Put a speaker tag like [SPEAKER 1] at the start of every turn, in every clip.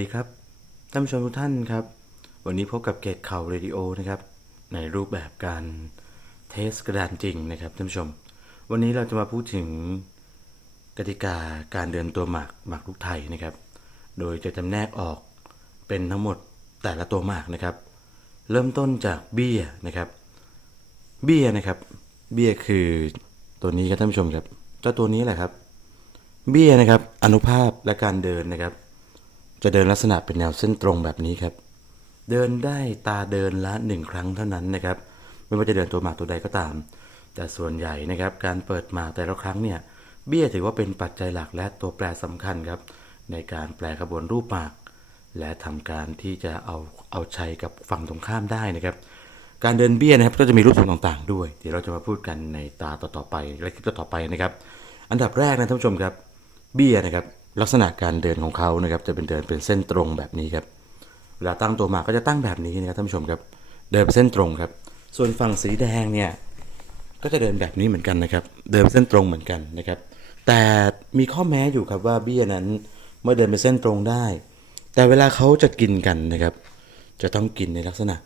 [SPEAKER 1] ดีครับท่านผู้ชมทุกท่านครับ วันนี้พบกับเกตเข่าเรดิโอนะครับ ในรูปแบบการเทสกระดานจริงนะครับท่านผู้ชม วันนี้เราจะมาพูดถึงกติกาการเดินตัวหมากหมากลูกไทยนะครับ โดยจะจำแนกออกเป็นทั้งหมดแต่ละตัวหมากนะครับ เริ่มต้นจากเบี้ยนะครับ เบี้ยนะครับ เบี้ยคือตัวนี้ครับท่านผู้ชมครับเจ้าตัวนี้แหละครับ เบี้ยนะครับอนุภาพและการเดินนะครับ จะเดินลักษณะเป็นแนวเส้นตรงแบบนี้ครับ เดินได้ตาเดินละหนึ่งครั้งเท่านั้นนะครับ ไม่ว่าจะเดินตัวหมากตัวใดก็ตาม แต่ส่วนใหญ่นะครับการเปิดหมากแต่ละครั้งเนี่ยเบี้ยถือว่าเป็นปัจจัยหลักและตัวแปรสำคัญครับ ในการแปลขบวนรูปหมาก และทำการที่จะเอาเอาชัยกับฝั่งตรงข้ามได้นะครับ การเดินเบี้ยนะครับก็จะมีรูปทรงต่างๆ ด้วยเดี๋ยวเราจะมาพูดกันในตาต่อๆไปและคลิปต่อๆไปนะครับ อันดับแรกนะท่านผู้ชมครับเบี้ยนะครับ ลักษณะการเดินของเขานะครับจะเป็นเดินเป็นเส้นตรงแบบนี้ครับเวลาตั้งตัวหมากก็จะตั้งแบบนี้นะครับท่านผู้ชมครับเดินเป็นเส้นตรงครับ ส่วนฝั่งสีแดงเนี่ยก็จะเดินแบบนี้เหมือนกันนะครับ เดินเป็นเส้นตรงเหมือนกันนะครับ แต่มีข้อแม้อยู่ครับว่าเบี้ยนั้นเมื่อเดินเป็นเส้นตรงได้ แต่เวลาเขาจะกินกันนะครับ จะต้องกินในลักษณะ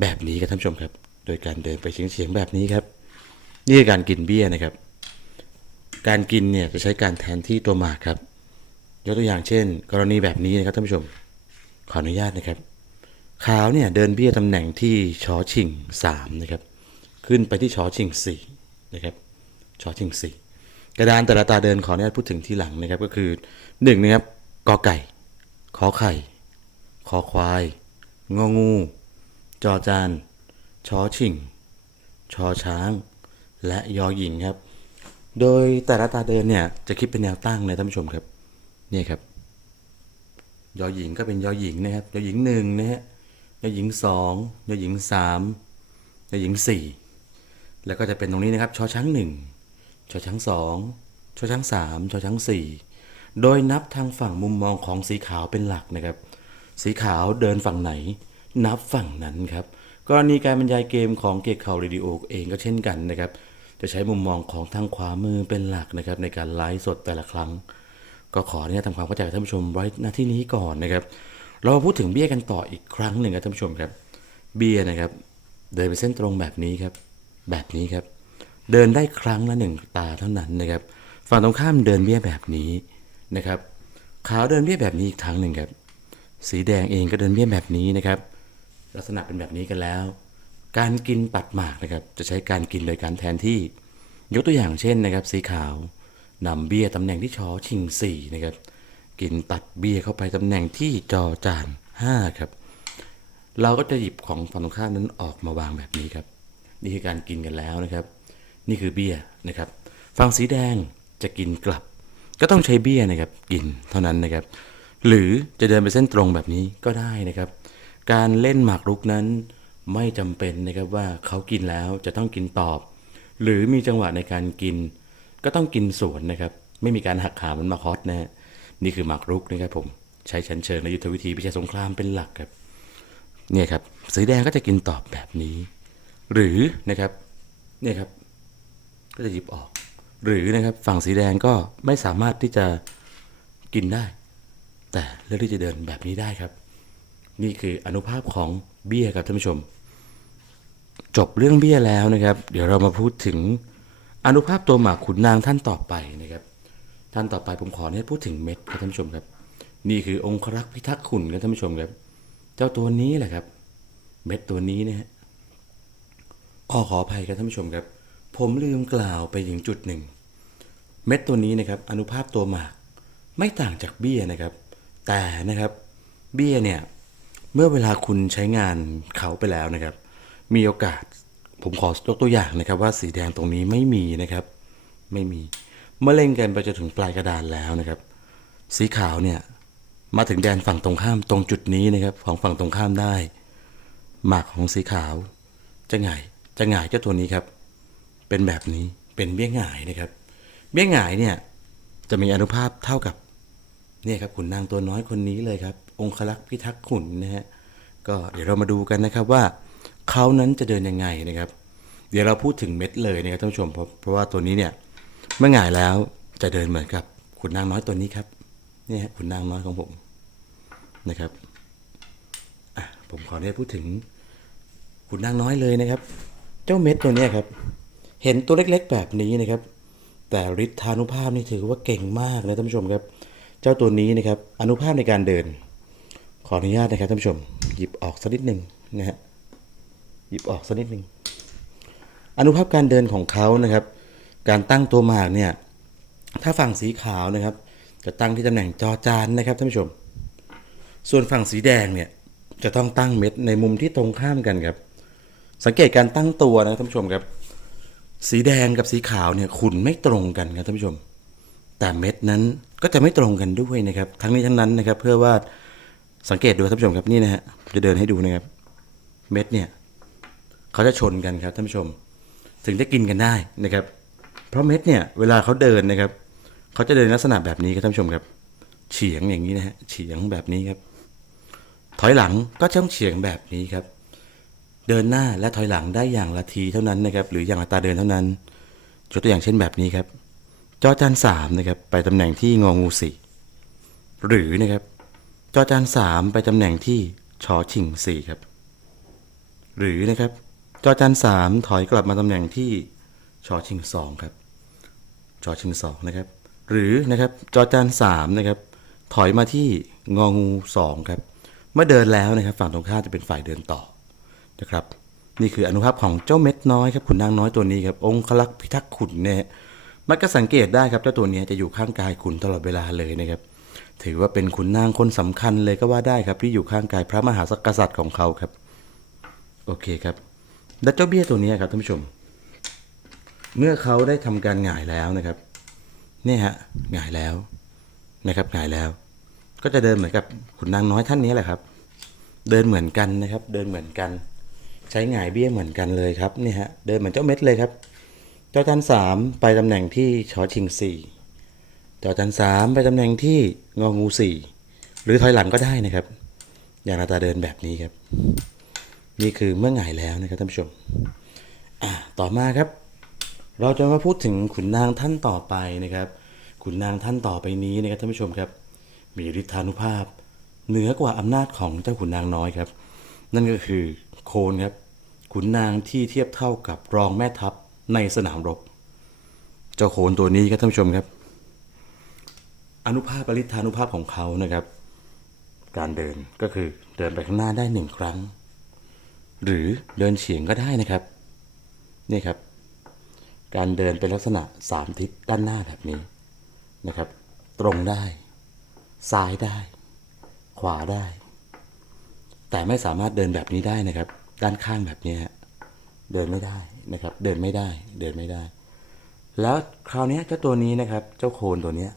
[SPEAKER 1] แบบนี้ครับท่านผู้ชมครับ โดยการเดินไปเฉียงๆแบบนี้ครับ นี่คือการกินเบี้ยนะครับ การกินเนี่ยจะใช้การแทนที่ตัวหมากครับ ยกตัวอย่างเช่น กรณีแบบนี้นะครับท่านผู้ชม ขออนุญาตนะครับ ขาวเนี่ยเดินเบี้ยตำแหน่งที่ชอชิง3นะครับ ขึ้นไปที่ชอชิง4นะครับชอชิง4กระดานแต่ละตาเดินขออนุญาตพูดถึงที่หลังนะครับ ก็คือ1นะครับกอไก่ ขอไข่คอควาย งองู จอจานชอชิงชอช้าง และยอหญิงครับ โดยแต่ละตาเดินเนี่ยจะคิดเป็นแนวตั้งเลยท่านผู้ชมครับ นี่ครับยอหญิงก็เป็นยอหญิงนะครับยอหญิงหนึ่งนะฮะยอหญิงสองยอหญิงสามยอหญิงสี่แล้วก็จะเป็นตรงนี้นะครับชอช้างหนึ่งชอช้างสองชอช้างสามชอช้างสี่โดยนับทางฝั่งมุมมองของสีขาวเป็นหลักนะครับ สีขาวเดินฝั่งไหน นับฝั่งนั้นครับกรณีการบรรยายเกมของเกตข่าเรดิโอเองก็เช่นกันนะครับ จะใช้มุมมองของทางขวามือเป็นหลักนะครับในการไลฟ์สดแต่ละครั้ง ก็ขออนุญาตทำความเข้าใจกับท่านผู้ชมไว้หน้าที่นี้ก่อนนะครับ เรามาพูดถึงเบี้ยกันต่ออีกครั้งหนึ่งครับท่านผู้ชมครับ เบี้ยนะครับ เดินเป็นเส้นตรงแบบนี้ครับ แบบนี้ครับ เดินได้ครั้งละหนึ่งตาเท่านั้นนะครับ ฝั่งตรงข้ามเดินเบี้ยแบบนี้นะครับขาวเดินเบี้ยแบบนี้อีกครั้งหนึ่งครับ สีแดงเองก็เดินเบี้ยแบบนี้นะครับ ลักษณะเป็นแบบนี้กันแล้ว การกินปัดหมากนะครับ จะใช้การกินโดยการแทนที่ ยกตัวอย่างเช่นนะครับ สีขาว นำเบี้ยตำแหน่งที่ชอชิงสี่นะครับ กินตัดเบี้ยเข้าไปตำแหน่งที่จอจานห้าครับ เราก็จะหยิบของฝั่งตรงข้ามนั้นออกมาวางแบบนี้ครับ นี่คือการกินกันแล้วนะครับ นี่คือเบี้ยนะครับฝั่งสีแดงจะกินกลับ ก็ต้องใช้เบี้ยนะครับ กินเท่านั้นนะครับ หรือจะเดินไปเส้นตรงแบบนี้ก็ได้นะครับ การเล่นหมากรุกนั้นไม่จำเป็นนะครับว่าเขากินแล้วจะต้องกินตอบ หรือมีจังหวะในการกิน ก็ต้องกินสวนนะครับ ไม่มีการหักขามันมาคอสนะฮะนี่คือหมากรุกนะครับผมใช้ชั้นเชิงในยุทธวิธีพิชัยสงครามเป็นหลักครับเนี่ยครับสีแดงก็จะกินตอบแบบนี้ หรือนะครับเนี่ยครับ ก็จะหยิบออก หรือนะครับ ฝั่งสีแดงก็ไม่สามารถที่จะกินได้ แต่เลือกที่จะเดินแบบนี้ได้ครับ นี่คืออนุภาพของเบี้ยครับท่านผู้ชม จบเรื่องเบี้ยแล้วนะครับ เดี๋ยวเรามาพูดถึง อนุภาพตัวหมากขุนนางท่านต่อไปนะครับ ท่านต่อไปผมขอเนี่ยพูดถึงเม็ดครับท่านผู้ชมครับ นี่คือองครักษ์พิทักษ์ขุนครับท่านผู้ชมครับ เจ้าตัวนี้แหละครับ เม็ดตัวนี้นะฮะขอขออภัยครับท่านผู้ชมครับ ผมลืมกล่าวไปถึงจุดหนึ่ง เม็ดตัวนี้นะครับอนุภาพตัวหมากไม่ต่างจากเบี้ยนะครับ แต่นะครับเบี้ยเนี่ยเมื่อเวลาคุณใช้งานเขาไปแล้วนะครับ มีโอกาส ผมขอยกตัวอย่างนะครับว่าสีแดงตรงนี้ไม่มีนะครับ ไม่มี เมื่อเล่นกันไปจนถึงปลายกระดานแล้วนะครับ สีขาวเนี่ยมาถึงแดนฝั่งตรงข้ามตรงจุดนี้นะครับ ของฝั่งตรงข้ามได้ หมากของสีขาว จะหงายจะหงายเจ้าตัวนี้ครับ เป็นแบบนี้เป็นเบี้ยหงายนะครับ เบี้ยหงายเนี่ยจะมีอนุภาพเท่ากับเนี่ยครับขุนนางตัวน้อยคนนี้เลยครับ องคลักษ์พิทักษ์ขุนนะฮะก็เดี๋ยวเรามาดูกันนะครับว่า เขานั้นจะเดินยังไงนะครับ เดี๋ยวเราพูดถึงเม็ดเลยนะครับท่านผู้ชมเพราะเพราะว่าตัวนี้เนี่ยเมื่อหงายแล้วจะเดินเหมือนกับขุนนางน้อยตัวนี้ครับนี่ฮะขุนนางน้อยของผมนะครับผมขอได้พูดถึงขุนนางน้อยเลยนะครับ เจ้าเม็ดตัวนี้ครับ เห็นตัวเล็กๆแบบนี้นะครับ แต่ฤทธานุภาพนี่ถือว่าเก่งมากนะท่านผู้ชมครับ เจ้าตัวนี้นะครับอนุภาพในการเดิน ขออนุญาตนะครับท่านผู้ชม หยิบออกสักนิดหนึ่งนะฮะ หยิบออกสักนิดหนึ่งอนุภาพการเดินของเขานะครับ การตั้งตัวหมากเนี่ยถ้าฝั่งสีขาวนะครับ จะตั้งที่ตำแหน่งจอจานนะครับท่านผู้ชม ส่วนฝั่งสีแดงเนี่ยจะต้องตั้งเม็ดในมุมที่ตรงข้ามกันครับ สังเกตการตั้งตัวนะท่านผู้ชมครับ สีแดงกับสีขาวเนี่ยขุนไม่ตรงกันครับท่านผู้ชม แต่เม็ดนั้นก็จะไม่ตรงกันด้วยนะครับ ทั้งนี้ทั้งนั้นนะครับ เพื่อว่าสังเกตดูท่านผู้ชมครับนี่นะฮะจะเดินให้ดูนะครับ เม็ดเนี่ย เขาจะชนกันครับท่านผู้ชม ถึงจะกินกันได้นะครับ เพราะเม็ดเนี่ยเวลาเขาเดินนะครับเขาจะเดินลักษณะแบบนี้ครับท่านผู้ชมครับ เฉียงอย่างนี้นะฮะเฉียงแบบนี้ครับ ถอยหลังก็ต้องเฉียงแบบนี้ครับ เดินหน้าและถอยหลังได้อย่างละทีเท่านั้นนะครับ หรืออย่างละตาเดินเท่านั้นยกตัวอย่างเช่นแบบนี้ครับ จอจานสามนะครับไปตำแหน่งที่งองูสี่หรือนะครับ จอจานสามไปตำแหน่งที่ชอชิงสี่ครับ หรือนะครับ จอจานสามถอยกลับมาตำแหน่งที่ชอชิงสองครับจอชิงสองนะครับ หรือนะครับจอจานสามนะครับถอยมาที่งองูสองครับ เมื่อเดินแล้วนะครับ ฝั่งตรงข้ามจะเป็นฝ่ายเดินต่อนะครับ นี่คืออนุภาพของเจ้าเม็ดน้อยครับขุนนางน้อยตัวนี้ครับ องคลักษ์พิทักษ์ขุนเนี่ยมันก็สังเกตได้ครับเจ้าตัวนี้จะอยู่ข้างกายขุนตลอดเวลาเลยนะครับ ถือว่าเป็นขุนนางคนสำคัญเลยก็ว่าได้ครับที่อยู่ข้างกายพระมหากษัตริย์ของเขาครับ โอเคครับ และเจ้าเบี้ยตัวนี้ครับท่านผู้ชม เมื่อเขาได้ทำการหงายแล้วนะครับเนี่ยฮะหงายแล้วนะครับหงายแล้ว ก็จะเดินเหมือนกับขุนนางน้อยท่านนี้แหละครับ เดินเหมือนกันนะครับ เดินเหมือนกัน ใช้หงายเบี้ยเหมือนกันเลยครับนี่ฮะเดินเหมือนเจ้าเม็ดเลยครับเจ้าจันสามไปตำแหน่งที่ชอชิงสี่เจ้าจันสามไปตำแหน่งที่งองูสี่หรือถอยหลังก็ได้นะครับ อย่างเราตาเดินแบบนี้ครับ นี่คือเมื่อหงายแล้วนะครับท่านผู้ชมอะต่อมาครับ เราจะมาพูดถึงขุนนางท่านต่อไปนะครับ ขุนนางท่านต่อไปนี้นะครับท่านผู้ชมครับ มีฤทธานุภาพ เหนือกว่าอำนาจของเจ้าขุนนางน้อยครับ นั่นก็คือโคนครับ ขุนนางที่เทียบเท่ากับรองแม่ทัพในสนามรบ เจ้าโคนตัวนี้ครับท่านผู้ชมครับ อนุภาพอฤทธานุภาพของเขานะครับ การเดินก็คือเดินไปข้างหน้าได้หนึ่งครั้ง หรือเดินเฉียงก็ได้นะครับ นี่ครับ การเดินเป็นลักษณะสามทิศด้านหน้าแบบนี้นะครับ ตรงได้ ซ้ายได้ ขวาได้ แต่ไม่สามารถเดินแบบนี้ได้นะครับ ด้านข้างแบบนี้เดินไม่ได้นะครับ เดินไม่ได้ เดินไม่ได้ แล้วคราวนี้เจ้าตัวนี้นะครับ เจ้าโคนตัวนี้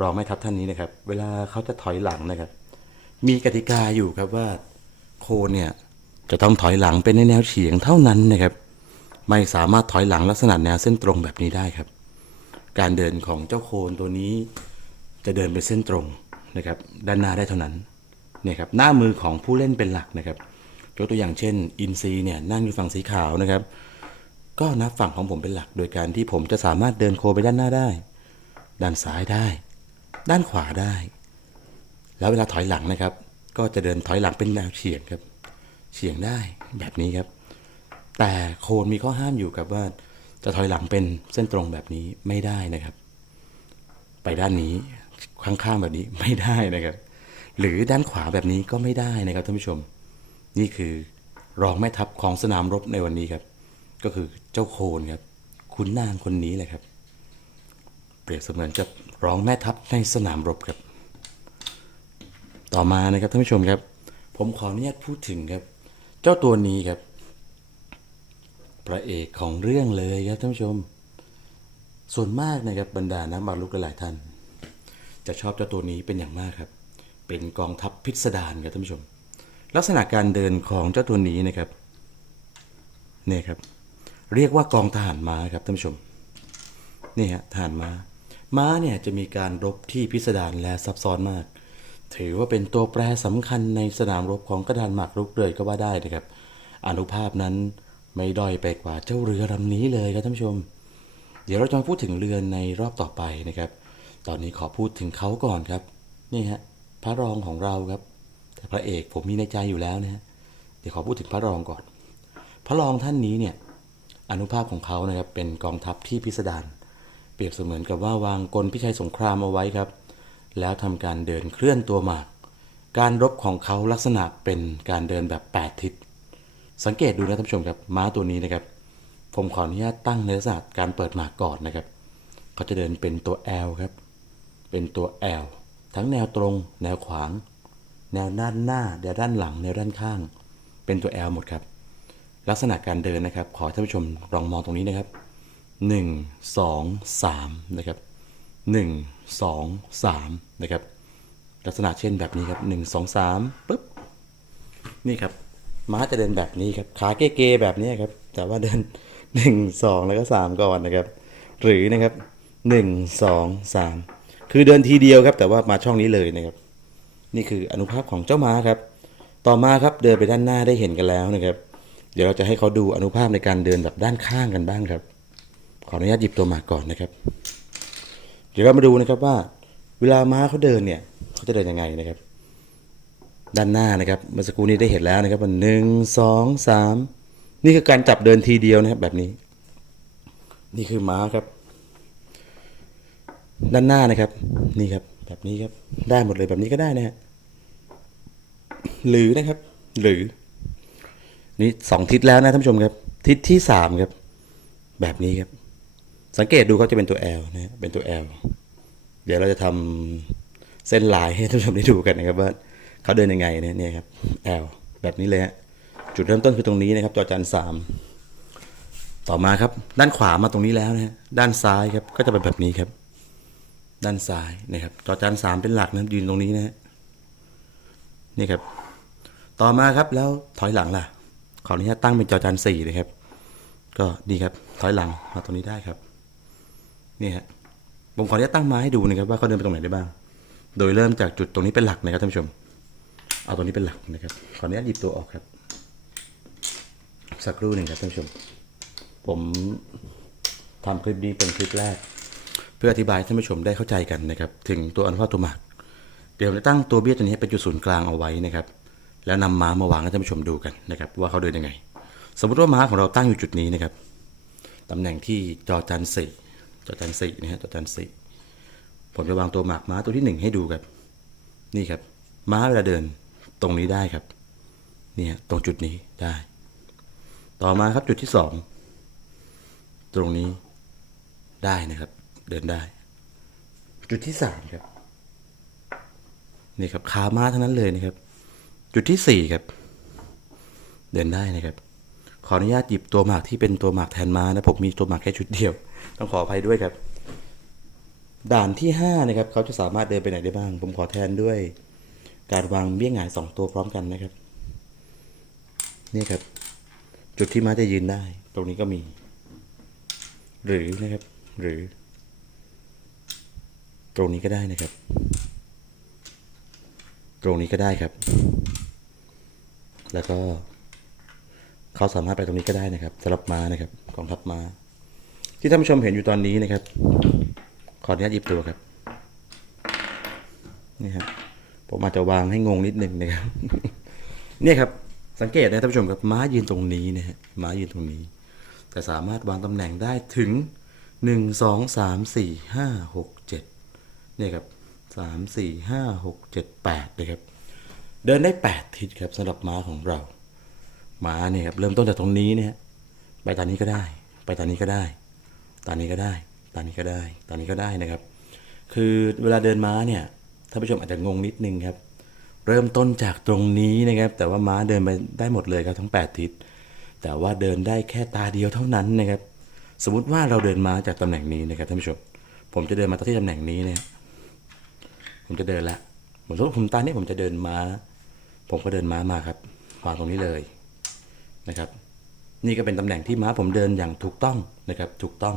[SPEAKER 1] รองแม่ทัพท่านนี้นะครับ เวลาเขาจะถอยหลังนะครับ มีกติกาอยู่ครับว่าโคนเนี่ย จะต้องถอยหลังเป็นในแนวเฉียงเท่านั้นนะครับ ไม่สามารถถอยหลังลักษณะแนวเส้นตรงแบบนี้ได้ครับ การเดินของเจ้าโคนตัวนี้ จะเดินเป็นเส้นตรงนะครับ ด้านหน้าได้เท่านั้นเนี่ยครับหน้ามือของผู้เล่นเป็นหลักนะครับยกตัวอย่างเช่น อินซีเนี่ยนั่งอยู่ฝั่งสีขาวนะครับ ก็นับฝั่งของผมเป็นหลัก โดยการที่ผมจะสามารถเดินโคไปด้านหน้าได้ ด้านซ้ายได้ ด้านขวาได้ แล้วเวลาถอยหลังนะครับ ก็จะเดินถอยหลังเป็นแนวเฉียงครับ เฉียงได้แบบนี้ครับ แต่โคนมีข้อห้ามอยู่ครับว่าจะถอยหลังเป็นเส้นตรงแบบนี้ไม่ได้นะครับ ไปด้านนี้ข้างๆแบบนี้ไม่ได้นะครับ หรือด้านขวาแบบนี้ก็ไม่ได้นะครับท่านผู้ชม นี่คือรองแม่ทัพของสนามรบในวันนี้ครับ ก็คือเจ้าโคนครับขุนนางคนนี้แหละครับ เปรียบเสมือนกับรองแม่ทัพในสนามรบครับ ต่อมานะครับท่านผู้ชมครับ ผมขออนุญาตพูดถึงครับ เจ้าตัวนี้ครับ พระเอกของเรื่องเลยครับท่านผู้ชม ส่วนมากนะครับบรรดานักบาลุกหลายท่าน จะชอบเจ้าตัวนี้เป็นอย่างมากครับ เป็นกองทัพพิสดารครับท่านผู้ชม ลักษณะการเดินของเจ้าตัวนี้นะครับเนี่ยครับ เรียกว่ากองทหารม้าครับท่านผู้ชมนี่ฮะทหารม้าม้าเนี่ยจะมีการรบที่พิสดารและซับซ้อนมาก ถือว่าเป็นตัวแปรสำคัญในสนามรบของกระดานหมากรุกเลยก็ว่าได้นะครับ อนุภาพนั้นไม่ด้อยไปกว่าเจ้าเรือลำนี้เลยครับท่านผู้ชม เดี๋ยวเราจะมาพูดถึงเรือในรอบต่อไปนะครับ ตอนนี้ขอพูดถึงเขาก่อนครับ นี่ฮะพระรองของเราครับ แต่พระเอกผมมีในใจอยู่แล้วนะฮะเดี๋ยวขอพูดถึงพระรองก่อน พระรองท่านนี้เนี่ยอนุภาพของเขานะครับเป็นกองทัพที่พิสดารเปรียบเสมือนกับว่าวางกลพิชัยสงครามเอาไว้ครับ แล้วทำการเดินเคลื่อนตัวหมาก การรบของเขาลักษณะเป็นการเดินแบบ 8 ทิศ สังเกตดูนะท่านผู้ชมครับม้าตัวนี้นะครับ ผมขออนุญาตตั้งในลักษณะการเปิดหมากก่อนนะครับ เขาจะเดินเป็นตัว L ครับ เป็นตัว L ทั้งแนวตรง แนวขวาง แนวด้านหน้า แนวด้านหลัง แนวด้านข้าง เป็นตัว L หมดครับ ลักษณะการเดินนะครับ ขอท่านผู้ชมลองมองตรงนี้นะครับ 1 2 3 นะครับ 1 2 3 นะครับ ลักษณะเช่นแบบนี้ครับ 1 2 3ปึ๊บ นี่ครับ ม้าจะเดินแบบนี้ครับ ขาเก๋ๆแบบนี้ครับ แต่ว่าเดิน 1 2 แล้วก็ 3 ก่อนนะครับ หรือนะครับ 1 2 3 คือเดินทีเดียวครับ แต่ว่ามาช่องนี้เลยนะครับ นี่คืออนุภาพของเจ้าม้าครับ ต่อมาครับเดินไปด้านหน้าได้เห็นกันแล้วนะครับ เดี๋ยวเราจะให้เขาดูอนุภาพในการเดินแบบด้านข้างกันบ้างครับ ขออนุญาตหยิบตัวมาก่อนนะครับ เดี๋ยวเรามาดูนะครับว่า เวลาม้าเขาเดินเนี่ยเขาจะเดินยังไงนะครับ ด้านหน้านะครับเมื่อสักครู่นี้ได้เห็นแล้วนะครับหนึ่งสองสามนี่คือการจับเดินทีเดียวนะครับแบบนี้ นี่คือม้าครับ ด้านหน้านะครับ นี่ครับ แบบนี้ครับ ได้หมดเลยแบบนี้ก็ได้นะฮะหรือนะครับ หรือ นี่สองทิศแล้วนะท่านผู้ชมครับ ทิศที่สามครับ แบบนี้ครับ สังเกตดูเขาจะเป็นตัว L นะเป็นตัว L เดี๋ยวเราจะทำเส้นลายให้ท่านผู้ชมได้ดูกันนะครับว่าเขาเดินยังไงเนี่ยเนี่ยครับ L แบบนี้เลยฮะจุดเริ่มต้นคือตรงนี้นะครับจอจันสามต่อมาครับ ด้านขวามาตรงนี้แล้วนะฮะด้านซ้ายครับก็จะเป็นแบบนี้ครับ ด้านซ้ายนะครับจอจันสามเป็นหลักนะยืนตรงนี้นะฮะนี่ครับ ต่อมาครับแล้วถอยหลังล่ะขออนุญาตตั้งเป็นจอจานสี่นะครับ ก็ดีครับถอยหลังมาตรงนี้ได้ครับ นี่ฮะผมขออนุญาตตั้งมาให้ดูนะครับว่าเขาเดินไปตรงไหนได้บ้าง โดยเริ่มจากจุดตรงนี้เป็นหลักนะครับท่านผู้ชม เอาตรงนี้เป็นหลักนะครับ ขออนุญาตหยิบตัวออกครับ สักครู่หนึ่งครับท่านผู้ชม ผมทำคลิปนี้เป็นคลิปแรก เพื่ออธิบายท่านผู้ชมได้เข้าใจกันนะครับ ถึงตัวอนุภาคตัวหมากเดี๋ยวจะตั้งตัวเบี้ยตัวนี้เป็นจุดศูนย์กลางเอาไว้นะครับ แล้วนำม้ามาวางให้ท่านผู้ชมดูกันนะครับ ว่าเขาเดินยังไง สมมติว่าม้าของเราตั้งอยู่จุดนี้นะครับตำแหน่งที่จอจันสี่ จอจันสี่นะฮะจอจันสี่ผมจะวางตัวหมากม้าตัวที่หนึ่งให้ดูครับ นี่ครับ ม้าเวลาเดินตรงนี้ได้ครับ นี่ฮะตรงจุดนี้ได้ ต่อมาครับจุดที่สองตรงนี้ได้นะครับ เดินได้ จุดที่สามครับ นี่ครับขาม้าทั้งนั้นเลยนะครับ จุดที่สี่ครับ เดินได้นะครับ ขออนุญาตหยิบตัวหมากที่เป็นตัวหมากแทนม้านะผมมีตัวหมากแค่ชุดเดียว ต้องขออภัยด้วยครับ ด่านที่ห้านะครับเขาจะสามารถเดินไปไหนได้บ้าง ผมขอแทนด้วย การวางเบี้ยงหงายสองตัวพร้อมกันนะครับ นี่ครับ จุดที่ม้าจะยืนได้ ตรงนี้ก็มี หรือนะครับ หรือ ตรงนี้ก็ได้นะครับ ตรงนี้ก็ได้ครับ แล้วก็เขาสามารถไปตรงนี้ก็ได้นะครับสำหรับม้านะครับกองทัพม้า ที่ท่านผู้ชมเห็นอยู่ตอนนี้นะครับ ขออนุญาตหยิบตัวครับ นี่ครับ ผมอาจจะวางให้งงนิดนึงนะครับ เนี่ยครับ สังเกตนะท่านผู้ชมครับ ม้ายืนตรงนี้นะฮะ ม้ายืนตรงนี้ แต่สามารถวางตำแหน่งได้ถึงหนึ่งสองสามสี่ห้าหกเจ็ดเนี่ยครับสามสี่ห้าหกเจ็ดแปดนะครับ เดินได้แปดทิศครับสำหรับม้าของเรา ม้าเนี่ยครับเริ่มต้นจากตรงนี้นี่ยไปตอนนี้ก็ได้ ไปตอนนี้ก็ได้ ตอนนี้ก็ได้ ตอนนี้ก็ได้ ตอนนี้ก็ได้นะครับ คือเวลาเดินม้าเนี่ยท่านผู้ชมอาจจะงงนิดนึงครับ เริ่มต้นจากตรงนี้นะครับ แต่ว่าม้าเดินไปได้หมดเลยครับทั้ง 8 ทิศ แต่ว่าเดินได้แค่ตาเดียวเท่านั้นนะครับ สมมุติว่าเราเดินม้าจากตำแหน่งนี้นะครับท่านผู้ชม ผมจะเดินมาที่ตำแหน่งนี้เนี่ย ผมจะเดินละผมสมมติผมตาเนี่ยผมจะเดินม้า ผมก็เดินม้ามาครับวางตรงนี้เลยนะครับ นี่ก็เป็นตำแหน่งที่ม้าผมเดินอย่างถูกต้องนะครับถูกต้อง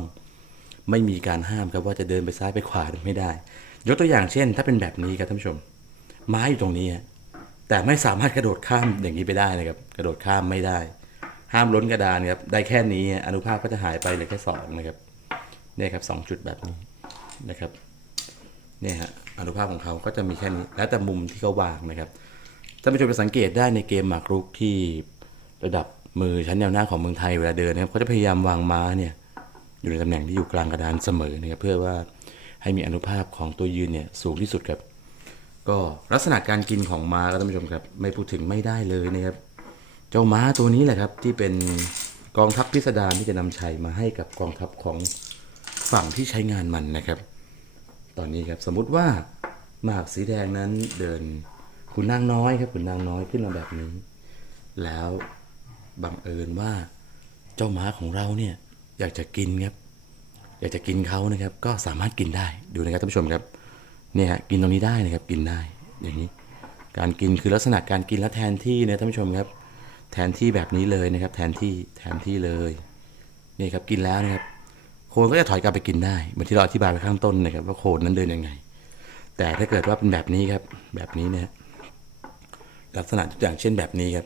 [SPEAKER 1] ไม่มีการห้ามครับว่าจะเดินไปซ้ายไปขวาไม่ได้ ยกตัวอย่างเช่น ถ้าเป็นแบบนี้ครับท่านผู้ชม ม้าอยู่ตรงนี้ แต่ไม่สามารถกระโดดข้ามอย่างนี้ไปได้นะครับ กระโดดข้ามไม่ได้ ห้ามล้นกระดานครับได้แค่นี้อนุภาคก็จะหายไปเหลือแค่สองนะครับเนี่ยครับสองจุดแบบนี้นะครับเนี่ยฮะอนุภาคของเขาก็จะมีแค่นี้แล้วแต่มุมที่เขาวางนะครับท่านผู้ชมจะสังเกตได้ในเกมหมากรุกที่ระดับ มือชั้นแนวหน้าของเมืองไทยเวลาเดินนะครับเขาจะพยายามวางม้าเนี่ยอยู่ในตำแหน่งที่อยู่กลางกระดานเสมอนะครับเพื่อว่าให้มีอนุภาคของตัวยืนเนี่ยสูงที่สุดครับ ก็ลักษณะการกินของม้าครับท่านผู้ชมครับไม่พูดถึงไม่ได้เลยนะครับ เจ้าม้าตัวนี้แหละครับที่เป็นกองทัพพิสดารที่จะนำชัยมาให้กับกองทัพของฝั่งที่ใช้งานมันนะครับ ตอนนี้ครับสมมุติว่าหมากสีแดงนั้นเดินขุนนางน้อยครับขุนนางน้อยขึ้นมาแบบนี้ แล้ว บังเอิญว่าเจ้าหมาของเราเนี่ยอยากจะกินครับอยากจะกินเขานะครับ ก็สามารถกินได้ดูนะครับท่านผู้ชมครับเนี่ยกินตรงนี้ได้นะครับกินได้อย่างนี้ การกินคือลักษณะการกินแล้วแทนที่นะท่านผู้ชมครับ แทนที่แบบนี้เลยนะครับ แทนที่แทนที่เลยนี่ครับกินแล้วนะครับ โคนก็จะถอยกลับไปกินได้เหมือนที่เราอธิบายไปข้างต้นนะครับว่าโคนนั้นเดินยังไง แต่ถ้าเกิดว่าเป็นแบบนี้ครับแบบนี้เนี่ยลักษณะทุกอย่างเช่นแบบนี้ครับ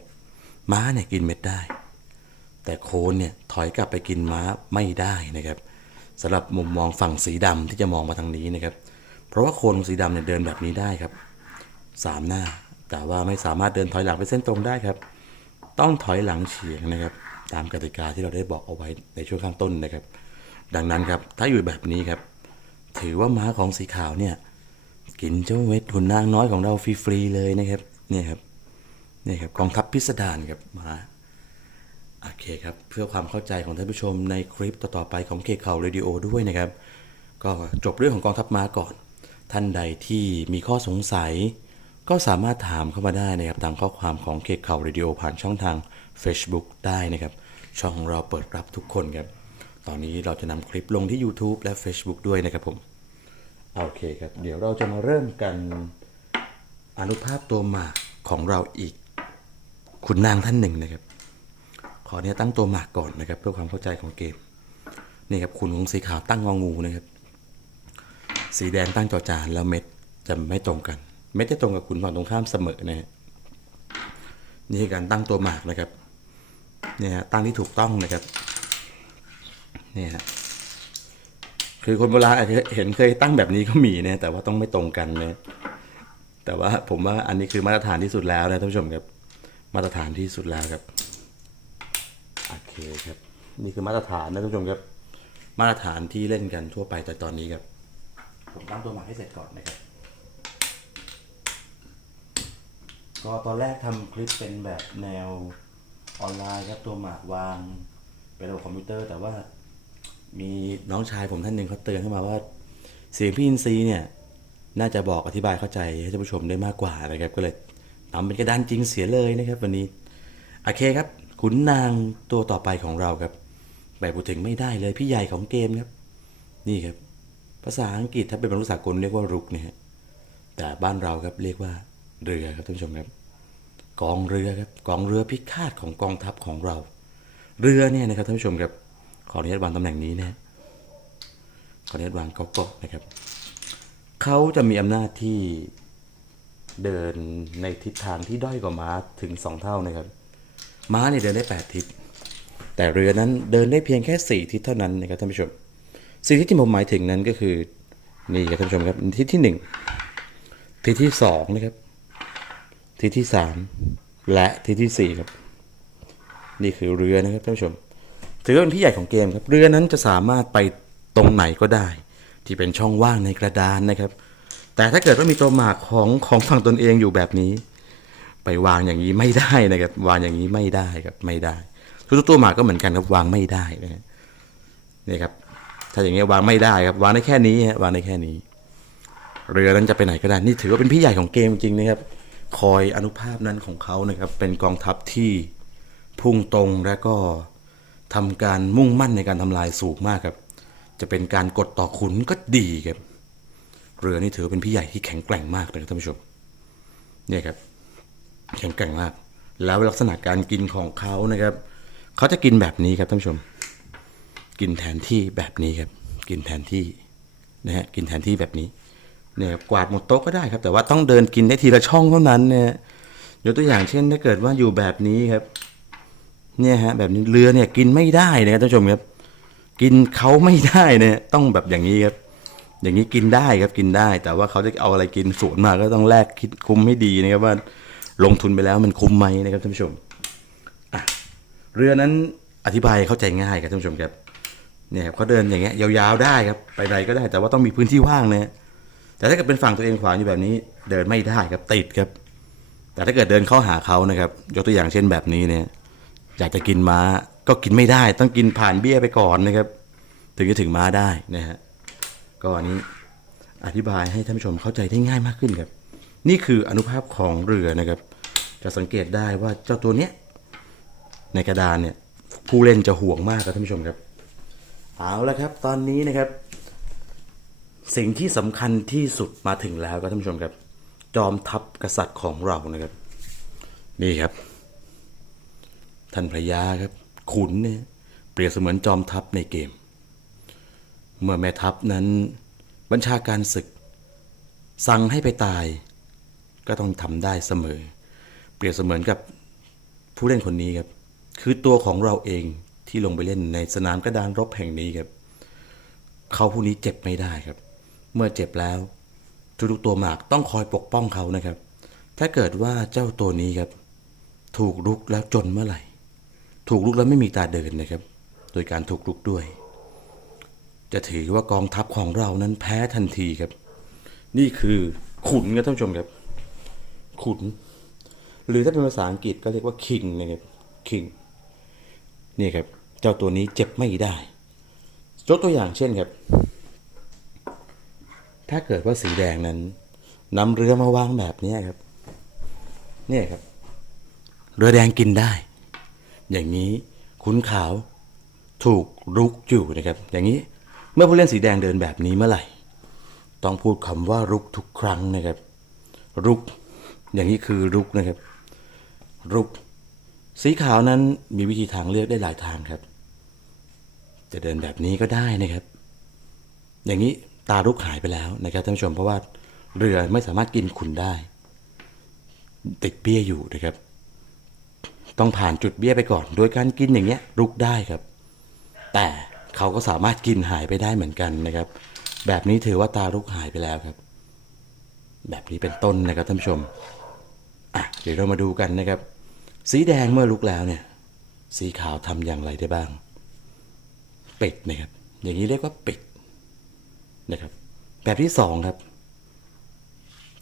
[SPEAKER 1] ม้าเนี่ยกินเม็ดได้ แต่โคนเนี่ยถอยกลับไปกินม้าไม่ได้นะครับสำหรับมุมมองฝั่งสีดำที่จะมองมาทางนี้นะครับ เพราะว่าโคนของสีดำเนี่ยเดินแบบนี้ได้ครับสามหน้า แต่ว่าไม่สามารถเดินถอยหลังไปเส้นตรงได้ครับ ต้องถอยหลังเฉียงนะครับ ตามกติกาที่เราได้บอกเอาไว้ในช่วงข้างต้นนะครับ ดังนั้นครับถ้าอยู่แบบนี้ครับ ถือว่าม้าของสีขาวเนี่ยกินเจ้าเม็ดขุนนางน้อยของเราฟรีๆเลยนะครับ เนี่ยครับ นี่ครับกองทัพพิสดารครับมาโอเคครับเพื่อความเข้าใจของท่านผู้ชมในคลิปต่อๆไปของเคข่าวเรดิโอด้วยนะครับ ก็จบเรื่องของกองทัพม้าก่อน ท่านใดที่มีข้อสงสัย ก็สามารถถามเข้ามาได้นะครับตามข้อความของเคข่าวเรดิโอผ่านช่องทาง Facebook ได้นะครับ ช่องของเราเปิดรับทุกคนครับตอนนี้เราจะนำคลิปลงที่ YouTube และ Facebook ด้วยนะครับผมโอเคครับ เดี๋ยวเราจะมาเริ่มกันอนุภาพตัวหมากของเราอีก ขุนนางท่านหนึ่งนะครับ ขอเนี่ยตั้งตัวหมากก่อนนะครับ เพื่อความเข้าใจของเกมนี่ครับขุนของสีขาวตั้งงองูนะครับ สีแดงตั้งจอจานแล้วเม็ดจะไม่ตรงกัน เม็ดจะตรงกับขุนฝั่งตรงข้ามเสมอนะฮะนี่คือการตั้งตัวหมากนะครับเนี่ยฮะตั้งที่ถูกต้องนะครับเนี่ยฮะคือคนโบราณอาจจะเห็นเคยตั้งแบบนี้ก็มีนะแต่ว่าต้องไม่ตรงกันนะแต่ว่าผมว่าอันนี้คือมาตรฐานที่สุดแล้วนะท่านผู้ชมครับ มาตรฐานที่สุดแล้วครับโอเคครับ นี่คือมาตรฐานนะท่านผู้ชมครับ มาตรฐานที่เล่นกันทั่วไปแต่ตอนนี้ครับ ผมตั้งตัวหมากให้เสร็จก่อนนะครับก็ตอนแรกทำคลิปเป็นแบบแนวออนไลน์ครับตัวหมากวางเป็นระบบคอมพิวเตอร์ แต่ว่ามีน้องชายผมท่านหนึ่งเขาเตือนเข้ามาว่า เสียงพี่อินซีเนี่ย น่าจะบอกอธิบายเข้าใจให้ท่านผู้ชมได้มากกว่านะครับก็เลย ทำเป็นกระดานจริงเสียเลยนะครับวันนี้โอเคครับ ขุนนางตัวต่อไปของเราครับแบบพูดถึงไม่ได้เลยพี่ใหญ่ของเกมครับ นี่ครับ ภาษาอังกฤษถ้าเป็นภาษากลเรียกว่ารุกนะฮะแต่บ้านเราครับเรียกว่าเรือครับท่านผู้ชมครับ กองเรือครับกองเรือพิฆาตของกองทัพของเรา เรือเนี่ยนะครับท่านผู้ชมครับขออนุญาตวางตำแหน่งนี้นะขออนุญาตวางเกาะนะครับเขาจะมีอำนาจที่ เดินในทิศทางที่ด้อยกว่าม้าถึงสองเท่านะครับ ม้าเนี่ยเดินได้แปดทิศ แต่เรือนั้นเดินได้เพียงแค่สี่ทิศเท่านั้นนะครับท่านผู้ชมสิ่งที่ผมหมายถึงนั้นก็คือนี่ครับท่านผู้ชมครับทิศที่หนึ่งทิศที่สองนะครับทิศที่สามและทิศที่สี่ครับนี่คือเรือนะครับท่านผู้ชม ถือว่าเป็นพี่ใหญ่ของเกมครับ เรือนั้นจะสามารถไปตรงไหนก็ได้ ที่เป็นช่องว่างในกระดานนะครับ แต่ถ้าเกิดว่ามีตัวหมากของของฝั่งตนเองอยู่แบบนี้ ไปวางอย่างนี้ไม่ได้นะครับ วางอย่างนี้ไม่ได้ครับไม่ได้ ทุกๆตัวหมากก็เหมือนกันครับวางไม่ได้นะฮะนี่ครับ ถ้าอย่างเงี้วางไม่ได้ครับ วางได้แค่นี้ฮะวางได้แค่นี้ เรือนั้นจะไปไหนก็ได้นี่ถือว่าเป็นพี่ใหญ่ของเกมจริงๆนะครับ คอยอนุภาพนั้นของเขานะครับ เป็นกองทัพที่พุ่งตรงและก็ทำการมุ่งมั่นในการทำลายสูงมากครับ จะเป็นการกดต่อขุนก็ดีครับ เรือนี่ถือเป็นพี่ใหญ่ที่แข็งแกร่งมากเลยครับท่านผู้ชมเนี่ยครับแข็งแกร่งมาก แล้วลักษณะการกินของเขานะครับเขาจะกินแบบนี้ครับท่านผู้ชม กินแทนที่แบบนี้ครับ กินแทนที่นะฮะกินแทนที่แบบนี้เนี่ยกวาดหมดโต๊ะก็ได้ครับ แต่ว่าต้องเดินกินได้ทีละช่องเท่านั้นเนี่ยยกตัวอย่างเช่นถ้าเกิดว่าอยู่แบบนี้ครับ เนี่ยฮะแบบนี้เรือเนี่ยกินไม่ได้นะครับท่านผู้ชมครับ กินเขาไม่ได้เนี่ยต้องแบบอย่างนี้ครับ อย่างนี้กินได้ครับกินได้ แต่ว่าเขาจะเอาอะไรกินสวนมาก็ต้องแลกคิดคุ้มให้ดีนะครับว่าลงทุนไปแล้วมันคุ้มไหมนะครับท่านผู้ชมอะเรือนั้นอธิบายเข้าใจง่ายครับท่านผู้ชมครับเนี่ยครับเขาเดินอย่างเงี้ยยาวๆได้ครับไปไหนก็ได้ แต่ว่าต้องมีพื้นที่ว่างนะแต่ถ้าเกิดเป็นฝั่งตัวเองขวางอยู่แบบนี้ เดินไม่ได้ครับติดครับ แต่ถ้าเกิดเดินเข้าหาเขานะครับ ยกตัวอย่างเช่นแบบนี้เนี่ยอยากจะกินม้าก็กินไม่ได้ ต้องกินผ่านเบี้ยไปก่อนนะครับ ถึงจะถึงม้าได้นะฮะ ก็อันนี้อธิบายให้ท่านผู้ชมเข้าใจได้ง่ายมากขึ้นครับ นี่คืออนุภาพของเรือนะครับ จะสังเกตได้ว่าเจ้าตัวเนี้ยในกระดานเนี่ยผู้เล่นจะห่วงมากครับท่านผู้ชมครับ เอาละครับ ตอนนี้นะครับ สิ่งที่สำคัญที่สุดมาถึงแล้วครับท่านผู้ชมครับ จอมทัพกษัตริย์ของเรานะครับ นี่ครับ ท่านพระยาครับ ขุนเนี่ยเปรียบเสมือนจอมทัพในเกม เมื่อแม่ทัพนั้น บัญชาการศึก สั่งให้ไปตาย ก็ต้องทำได้เสมอ เปรียบเสมือนกับผู้เล่นคนนี้ครับ คือตัวของเราเองที่ลงไปเล่นในสนามกระดานรบแห่งนี้ครับเขาผู้นี้เจ็บไม่ได้ครับ เมื่อเจ็บแล้วทุกตัวหมากต้องคอยปกป้องเขานะครับ ถ้าเกิดว่าเจ้าตัวนี้ครับ ถูกลุกแล้วจนเมื่อไหร่ ถูกลุกแล้วไม่มีตาเดินนะครับ โดยการถูกลุกด้วย จะถือว่ากองทัพของเรานั้นแพ้ทันทีครับ นี่คือขุนครับท่านผู้ชมครับ ขุน หรือถ้าเป็นภาษาอังกฤษก็เรียกว่าคิงนะครับคิงนี่ครับ เจ้าตัวนี้เจ็บไม่ได้ยกตัวอย่างเช่นครับ ถ้าเกิดว่าสีแดงนั้นนำเรือมาวางแบบนี้ครับนี่ครับ เรือแดงกินได้ อย่างนี้ขุนขาวถูกรุกอยู่นะครับ อย่างนี้ เมื่อผู้เล่นสีแดงเดินแบบนี้เมื่อไหร่ ต้องพูดคำว่ารุกทุกครั้งนะครับ รุก อย่างนี้คือรุกนะครับ รุก สีขาวนั้นมีวิธีทางเลือกได้หลายทางครับ จะเดินแบบนี้ก็ได้นะครับ อย่างนี้ตารุกหายไปแล้วนะครับท่านผู้ชมเพราะว่าเรือไม่สามารถกินขุนได้ ติดเบี้ยอยู่นะครับ ต้องผ่านจุดเบี้ยไปก่อน โดยการกินอย่างเงี้ยรุกได้ครับ แต่ เขาก็สามารถกินหายไปได้เหมือนกันนะครับ แบบนี้ถือว่าตารุกหายไปแล้วครับ แบบนี้เป็นต้นนะครับท่านผู้ชมอะเดี๋ยวเรามาดูกันนะครับ สีแดงเมื่อลุกแล้วเนี่ย สีขาวทำอย่างไรได้บ้าง ปิดนะครับ อย่างนี้เรียกว่าปิดนะครับ แบบที่สองครับ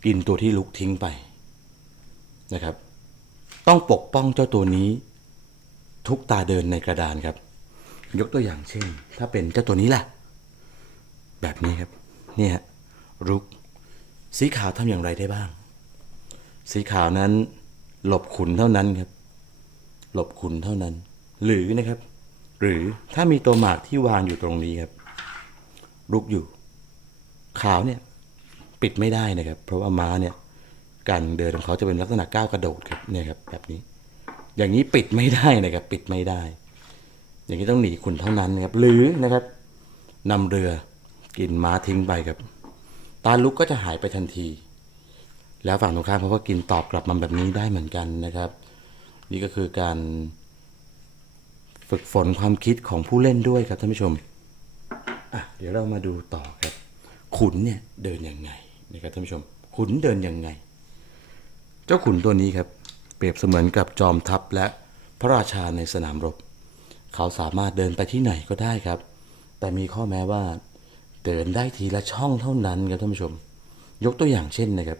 [SPEAKER 1] กินตัวที่ลุกทิ้งไปนะครับ ต้องปกป้องเจ้าตัวนี้ ทุกตาเดินในกระดานครับ ยกตัวอย่างเช่น ถ้าเป็นเจ้าตัวนี้ล่ะ แบบนี้ครับ เนี่ยฮะรุก สีขาวทำอย่างไรได้บ้าง สีขาวนั้น หลบขุนเท่านั้นครับ หลบขุนเท่านั้น หรือนะครับ หรือถ้ามีตัวหมากที่วางอยู่ตรงนี้ครับ รุกอยู่ ขาวเนี่ย ปิดไม่ได้นะครับ เพราะว่าม้าเนี่ยการเดินของเขาจะเป็นลักษณะก้าวกระโดดครับเนี่ยครับ แบบนี้ อย่างนี้ปิดไม่ได้นะครับ ปิดไม่ได้ อย่างนี้ต้องหนีขุนเท่านั้นนะครับ หรือนะครับนำเรือกินม้าทิ้งไปครับ ตาลุกก็จะหายไปทันที แล้วฝั่งตรงข้ามเขาก็กินตอบกลับมาแบบนี้ได้เหมือนกันนะครับ นี่ก็คือการฝึกฝนความคิดของผู้เล่นด้วยครับท่านผู้ชมอะเดี๋ยวเรามาดูต่อครับ ขุนเนี่ยเดินยังไงนะครับท่านผู้ชม ขุนเดินยังไง เจ้าขุนตัวนี้ครับ เปรียบเสมือนกับจอมทัพและพระราชาในสนามรบ เขาสามารถเดินไปที่ไหนก็ได้ครับ แต่มีข้อแม้ว่า เดินได้ทีละช่องเท่านั้นครับท่านผู้ชม ยกตัวอย่างเช่นนะครับ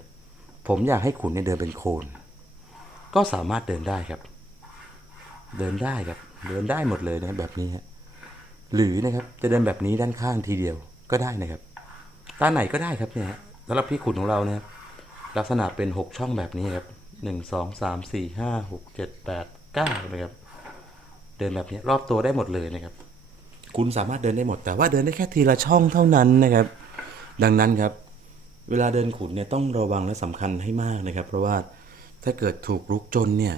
[SPEAKER 1] ผมอยากให้ขุนเนี่ยเดินเป็นโคน ก็สามารถเดินได้ครับ เดินได้ครับ เดินได้หมดเลยนะแบบนี้ฮะหรือนะครับจะเดินแบบนี้ด้านข้างทีเดียวก็ได้นะครับตาไหนก็ได้ครับเนี่ยสำหรับพี่ขุนของเราเนี่ยลักษณะเป็นหกช่องแบบนี้ครับหนึ่งสองสามสี่ห้าหกเจ็ดแปดเก้านะครับ เดินแบบนี้รอบตัวได้หมดเลยนะครับ คุณสามารถเดินได้หมด แต่ว่าเดินได้แค่ทีละช่องเท่านั้นนะครับ ดังนั้นครับ เวลาเดินขุนเนี่ยต้องระวังและสำคัญให้มากนะครับ เพราะว่าถ้าเกิดถูกรุกจนเนี่ย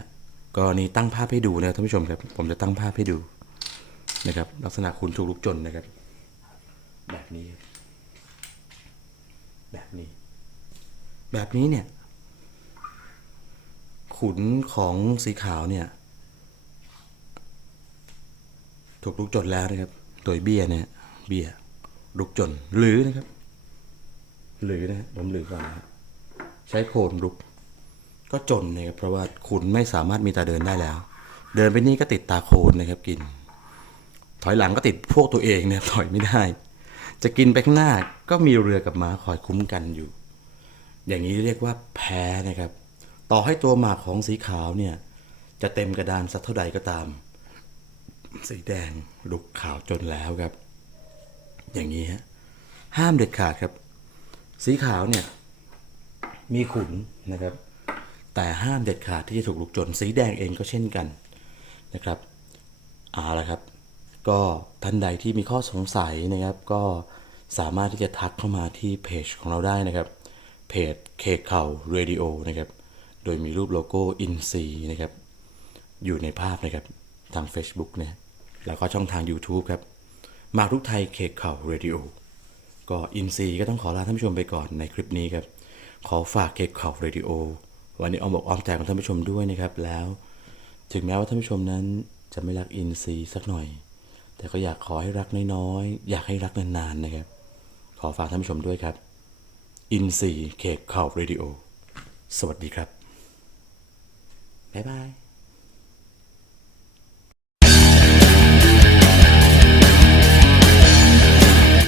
[SPEAKER 1] กรณีตั้งภาพให้ดูนะท่านผู้ชมครับ ผมจะตั้งภาพให้ดูนะครับ ลักษณะขุนถูกรุกจนนะครับ แบบนี้ แบบนี้ แบบนี้เนี่ย ขุนของสีขาวเนี่ย ถูกลุกจนแล้วนะครับ โดยเบี้ยเนี่ยเบี้ยลุกจนหรือนะครับ หรือนะผมหรือก่อนนะใช้โคนลุก ก็จนนะครับเพราะว่าขุนไม่สามารถมีตาเดินได้แล้ว เดินไปนี่ก็ติดตาโคนนะครับกิน ถอยหลังก็ติดพวกตัวเองเนี่ยถอยไม่ได้ จะกินไปข้างหน้าก็มีเรือกับม้าคอยคุ้มกันอยู่ อย่างนี้เรียกว่าแพ้นะครับ ต่อให้ตัวหมากของสีขาวเนี่ยจะเต็มกระดานสักเท่าใดก็ตาม สีแดงลุกขาวจนแล้วครับ อย่างนี้ฮะห้ามเด็ดขาดครับ สีขาวเนี่ย มีขุนนะครับ แต่ห้ามเด็ดขาดที่จะถูกลุกจน สีแดงเองก็เช่นกันนะครับเอาละครับ ก็ท่านใดที่มีข้อสงสัยนะครับ ก็สามารถที่จะทักเข้ามาที่เพจของเราได้นะครับเพจเคเข่าเรดิโอนะครับ โดยมีรูปโลโก้อินซีนะครับ อยู่ในภาพนะครับ ทาง Facebook เนี่ยแล้วก็ช่องทาง YouTube ครับ มาทุกไทยเคเข่าเรดิโอก็อินซีก็ต้องขอลาท่านผู้ชมไปก่อนในคลิปนี้ครับ ขอฝากเคเข่าเรดิโอวันนี้เอาบอกอ้อมใจของท่านผู้ชมด้วยนะครับแล้ว ถึงแม้ว่าท่านผู้ชมนั้นจะไม่รักอินซีสักหน่อย แต่ก็อยากขอให้รักน้อยๆอยากให้รักนานๆนะครับ ขอฝากท่านผู้ชมด้วยครับอินซีเคเข่าเรดิโอสวัสดีครับบ๊ายบาย